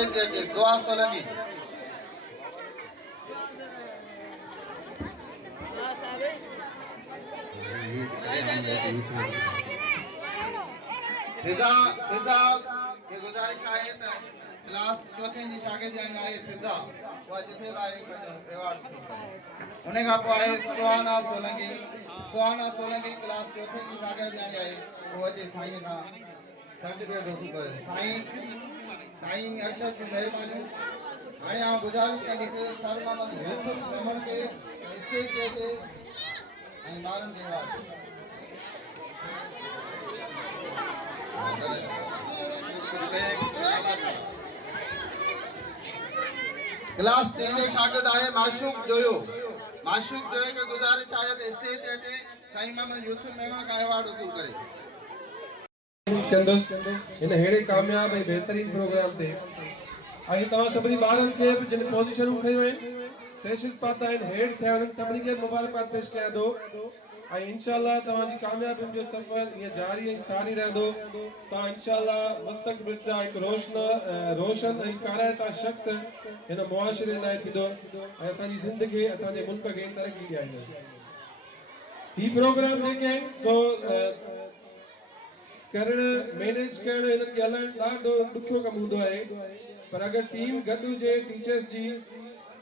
स्टेज के दुआ सोलंगी फिजा फिजा ये गुजारिश आहे त क्लास चौथे जी शागिर्द आहे फिजा वो जिथे भाई अवार्ड उन्हें का पोइ आहे सुहाना सोलंकी क्लास चौथे जी शागिर्द आहे वो जे साईं का सर्टिफिकेट वसूल करे साईं अक्षर की मेहरबानी हाणे आउं गुजारिश कंदुसि सर मोहम्मद यूसुफ मेमण के स्टेज ते ऐं ॿारनि खे अवार्ड क्लास 10 जो शागिर्द आहे माशूक जोयो के गुजारिश आहे त स्टेज ते साईं मोहम्मद यूसुफ मेमण का अवार्ड वसूल करे इन हेड़े कामयाब ऐं बेहतरीन प्रोग्राम ते आई तव्हां सभिनी ॿारनि खे जिन पोजीशनूं खयूं आहिनि सेशंस पाता आहिनि हेठि थिया आहिनि सभिनी खे मुबारकबाद पेश कयां थो ऐं इंशाअल्लाह तव्हांजी कामयाबियुनि जो सफ़र ईअं जारी ऐं सारी रहंदो तव्हां इंशाअल्लाह मुस्तक़बिल जा हिकु रोशन ऐं काराइता शख़्स हिन मुआशिरे लाइ थींदो ऐं असांजी ज़िंदगी असांजे मुल्क खे तरक़ी ॾियारींदो ही प्रोग्राम जेके आहिनि सो करण मैनेज करण हिननि खे हलाइण ॾाढो ॾुखियो कमु हूंदो आहे पर अगरि टीम गॾु हुजे टीचर्स जी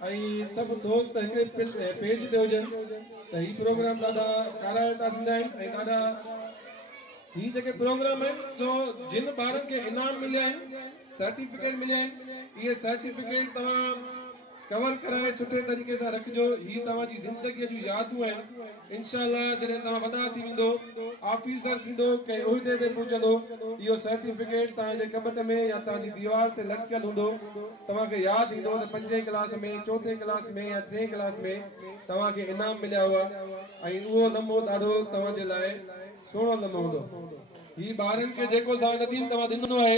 ऐं सभु दोस्त हिकिड़े पेज ते हुजनि त ही प्रोग्राम ॾाढा काराइता थींदा आहिनि ऐं ॾाढा ही जेके प्रोग्राम आहिनि सो जिन ॿारनि खे इनाम मिलिया आहिनि सर्टिफिकेट मिलिया आहिनि इहे सर्टिफिकेट तव्हां कवर कराए सुठे तरीक़े सां रखिजो ही तव्हांजी ज़िंदगीअ जूं यादूं आहिनि इंशाअल्लाह जॾहिं तव्हां वॾा थी वेंदो ऑफिसर थींदो कंहिं उहिदे ते पहुचंदो इहो सर्टिफिकेट तव्हांजे कबट में या तव्हांजी दीवार ते लटकियल हूंदो तव्हांखे यादि ईंदो त 5वीं क्लास में 4थे क्लास में या 3 क्लास में तव्हांखे इनाम मिलिया हुआ ऐं उहो लम्हो ॾाढो तव्हांजे लाइ सुहिणो लम्हो हूंदो ही ॿारनि खे जेको असां नदीम तव्हां ॾिनो आहे